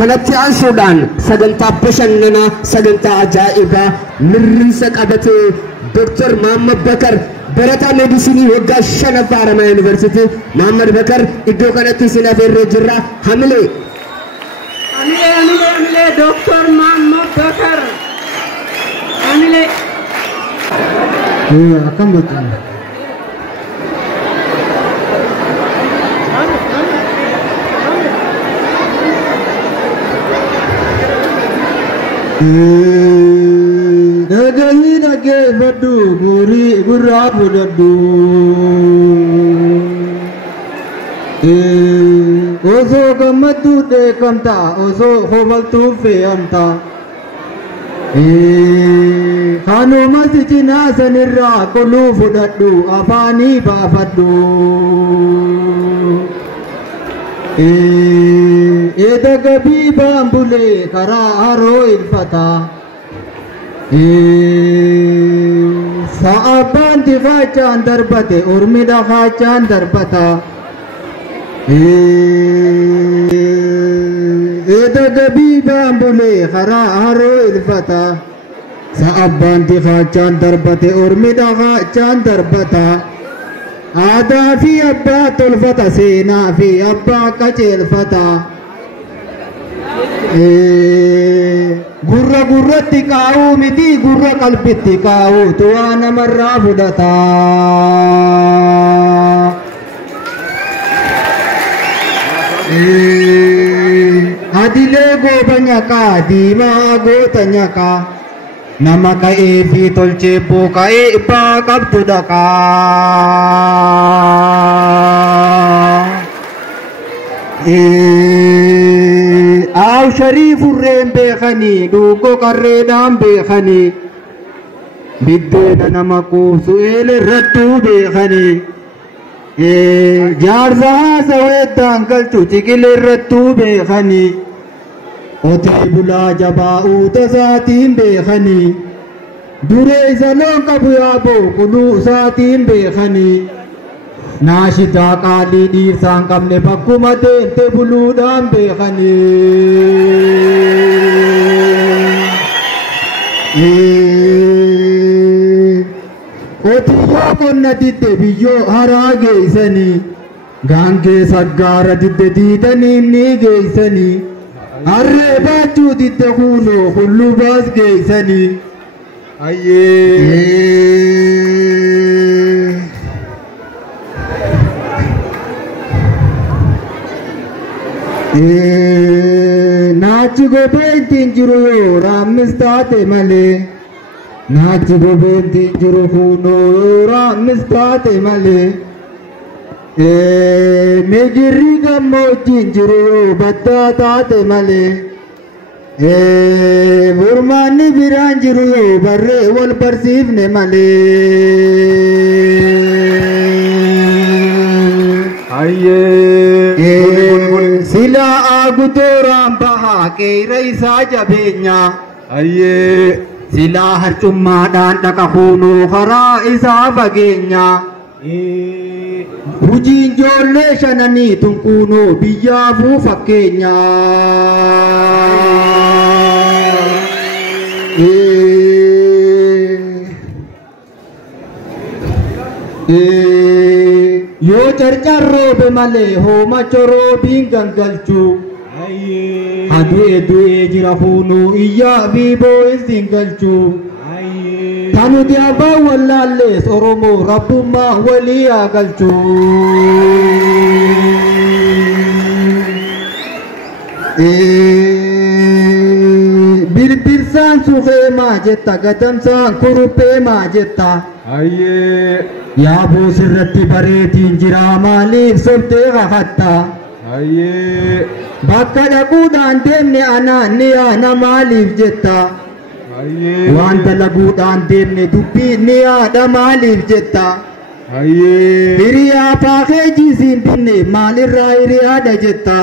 kanatti aansuudhaan sagantaa bashannanaa sagantaa ajaa'ibaa mirriisa qabate Dr. Muhammad Bakar barataa meedisinii waggaa 5 Haramayaa Yuunivarsiitii Muhammad Bakar iddoo kanatti isin afeerree jirra. Hamilee Dr. Muhammad Bakar hamilee akkam beektan Dagani dage badu buri burra budadu Ozo gamatu de kamta ozo hobaltu fe anta Khanu masjidina sanirra kulu budadu afani bafadu Eda gabi bambule kara aro ilfata Sa'aban difachan darbate urmida fachan darbata Eda gabi bambule kara aro ilfata Sa'aban difachan darbate urmida fachan darbata Ada fi abba tulfata sena fi abba kacil fata Gurra gurratti ka'u miti gurra qalbitti ka'u tuwa namarraa fudhata Adilee gooba nyakaa diimaa goota nyakaa nama ka'ee fi tolchee booka'ee ibbaa qabdu dhaqaa Aw shariifurreen beekanii dhuugoo qarreedhaan beekanii biddeena nama kuusu eelirrattuu beekanii jaarsa haasaweeddaan galchu ciqilirrattuu beekanii Otee bulaa jabaa uuta isaatiin beekanii duree isa loon qabu yaaboo kuluu isaatiin beekanii Naashitaa qaalii dhiirsaan qabne bakkuma deemte buluudhaan beekanii Otiyyaa qonna didde biyyoo haraa geeysanii gaangee saggaara didde diidanii ni geeysanii Arree baachuu didde kuunoo hulluu baas geeysanii Naachi gobeentiin jiru yoo raammis taate malee Naachi gobeentiin jiru kuunoo yoo raammis taate malee Meejirri gammoojjiin jiru yoo baddaa taate malee Burmaanni biraan jiru yoo barree wal barsiifne malee Silaa agudooraan bahaa qeera isaa jabeenya Silaa harcummaadhaan dhaqa kuunoo karaa isaa fageenya Hujiin ijoollee shananii tunkuunoo biyyaafuu fakkeenya Yoo carcarroobe malee hooma coroobiin gangalchu Adu'e du'e jira kuunoo iyyaa fi boo'isiin galchu Tanuti abbaan wallaallees Oromoo rabbummaa walii haa galchu Birbirsaan suufee maa jetta gatamsaan kuruphee maa jetta Yaaboo sirratti bareetiin jira maaliif sobdee kakatta Bakka dhaquudhaan deemne anaan ni yaana maaliif jetta Waan dalaguudhaan deemne dubbii ni yaada maaliif jetta Hiriyaa paakeejiisiin binne maalirraa hiriyaadha jetta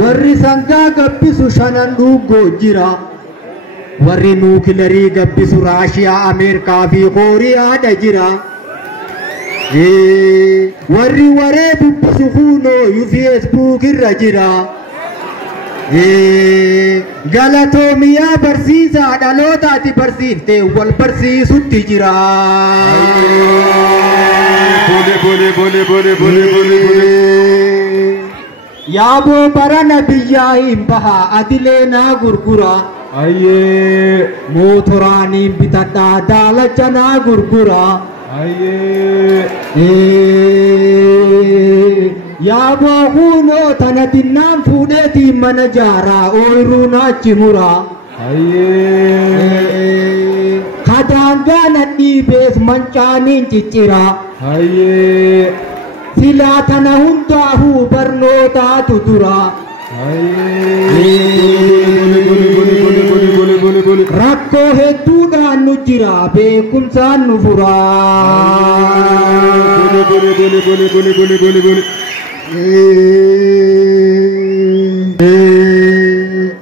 Warri sangaa gabbisu shanan dhuugoo jira warri nuukilarii gabbisu Raashiyaa Ameerikaa fi Kooriyaadha jira warri waree bubbisu kunoo yu Facebook irra jira. Galatoomiyaa barsiisaa dhalootaati barsiiftee wal barsiisutti jira. Yaaboo barana biyyaa hin baha adilee naa gurgura. Mootoraaniin bitadhaa daalacha naa gurgura. Yaaboo kunoo tana dinnaan fuudheetiin mana jaaraa ooyiruu naachi mura. Kadaangaa na dhiibees mancaaniin ciccira. Silaa tana hundaafuu barnootaatu dura. Rakkoo hedduudhaan nu jira beekumsaan nu fura.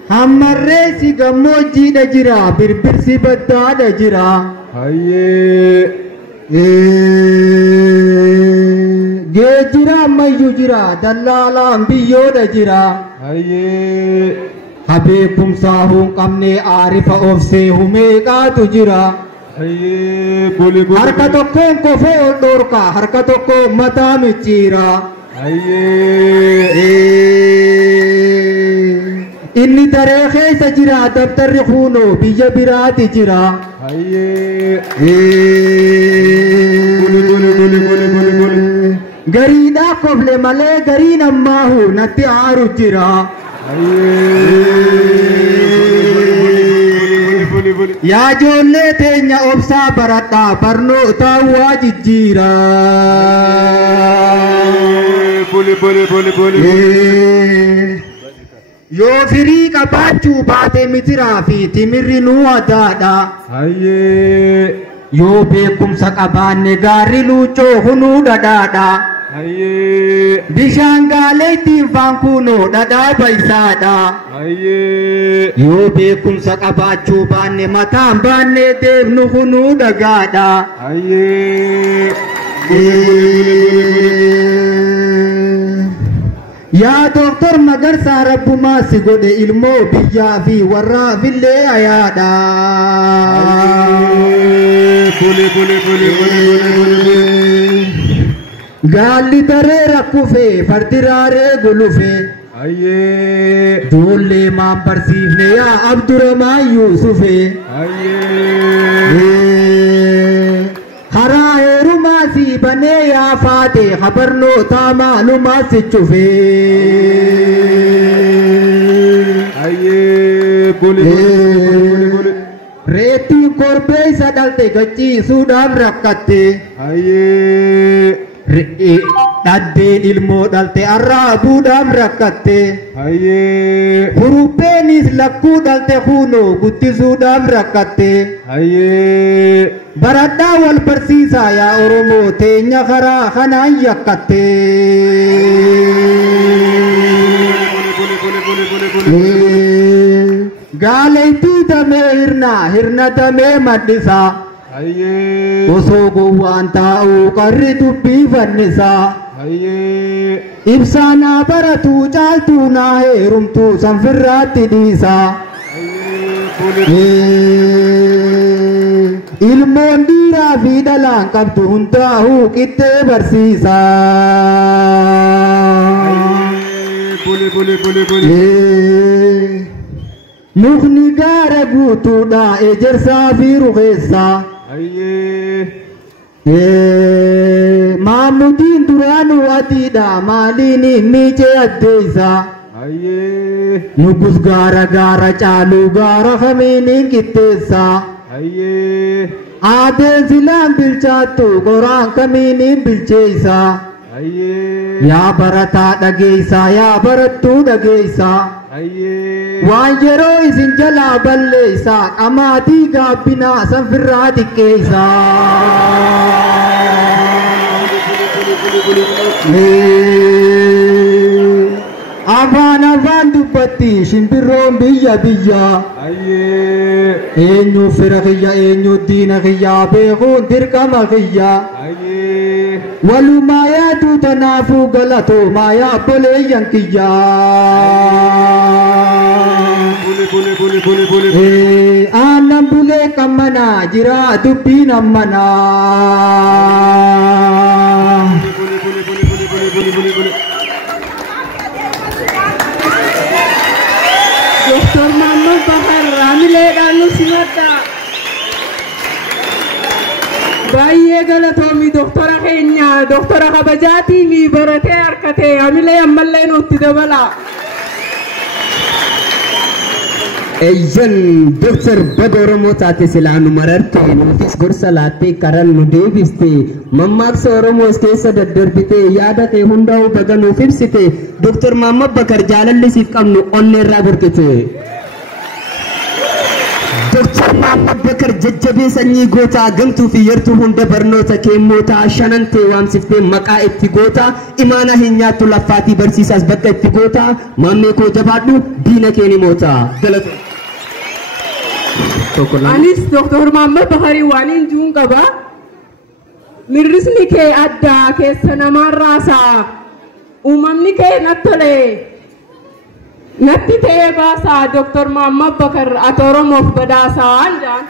Hammarreessi gammoojjiidha jira birbirsi baddaadha jira. Geejjira ammayyuu jira dallaalaan biyyoodha jira. Beekumsaa hin qabne aarifa obsee humeeqaatu jira. Harka tokkoon kofoo ol dhorka harka tokkoon mataa micciira. Inni daree keessa jira dabtarri kunoo biyya biraati jira. Gariidhaa kofle malee gariin ammaahu natti aaru jira. Yaa ijoollee teenya obsaa baradhaa barnootaa waa jijjiira. Yoo firii qabaachuu baate mitiraa fi timirri nu adaadha. Yoo beekumsa qabaanne gaarri luucoo hunuu dhadhaadha. Bishaan gaalee ittiin faankuunoo dhadhaa baysaadha. Yoo beekumsa qabaachuu baanne mataan baanne deemnu hunuu dhagaadha. Yaa Dooktor Magarsaa Rabbumaa si godhe ilmoo biyyaa fi warraafillee ayaadha. Gaalli daree rakkufee fardi raaree gulufe. Ijoollee maan barsiifne yaa Abdurrahmaan Yuusufe. Karaa heerumaa si banee yaa faate habarnootaa maalumaa si cufe. Reettiin korbee isa dhalte gachiisuudhaan rakkatte. Dhaddeen ilmoo dhalte arraabuudhaan rakkatte. Hurubbeenis lakkuu dhalte kunoo guddisuudhaan rakkatte. Baradhaa wal barsiisaa yaa Oromoo teenya karaa kanaan yakkatte. Gaaleettii damee hirna damee maddisaa. Osoo gowwaan taa'uu qarri dubbii fannisaa. Ibsaanaa baratuu caaltuu naa heerumtuu sanfirraatti dhiisaa. Ilmoon dhiiraa fi dhalaan qabdu hundaa'uu qixxee barsiisaa. Mukni gaara guutuudha ejersaa fi ruqeessaa. Maamutiin duraanuu adiidha maaliin miicee addeessaa. Nugus gaara gaara caaluu gaara kamiiniin qixxeessaa. Aadeen silaan bilchaattu qoraan kamiiniin bilcheessaa. Yaa barataa dhageessaa yaa barattuu dhageessaa. Waan yeroo isin jalaa balleessaa qamaatii gaabbinaa sanfirraa xiqqeessaa. Afaan dubba keetti shimbirroon biyya biyya. Eenyu fira kiyya eenyu diina kiyya beekuun dirqama kiyya. Walumaa yaadu tanaafuu galatoomaa yaa obboleeyyan kiyya. Aannan bulee qammana jira dubbiin ammana. Dr. Muhammad Bakar amileedhaan nu simadha. Baay'ee galatoomi doktora keenya doktora kabajaatii fi baratee harkatee amilee ammallee nutti dabala. Eeyyan Dr. Baga Oromoo taate silaa nu mararte nutis gorsa laattee karan nu deebiste mammaaksa Oromoos keessa daddarbite yaada kee hundaa'u baga nuuf ibsite Dr. Muhammad Bakar jaalalli siif qabnu onneerraa burqite. Dr. Muhammad Bakar jajjabee sanyii gootaa gamtuu fi yartuu hunda barnoota keemmoota shanantee waamsiftee maqaa itti goota imaana hin nyaattu laffaatii barsiisaas bakka itti goota maammee koo jabaadhu diina kee ni moota. Anis Dr. Muhammad Bakari waan hin juun qaba. Mirrisni kee addaa keessa namaan raasaa. Uumamni kee nattolee. Natti ta'ee baasaa Dr. Muhammad Bakar ati Oromoof badhaasaa jedhan.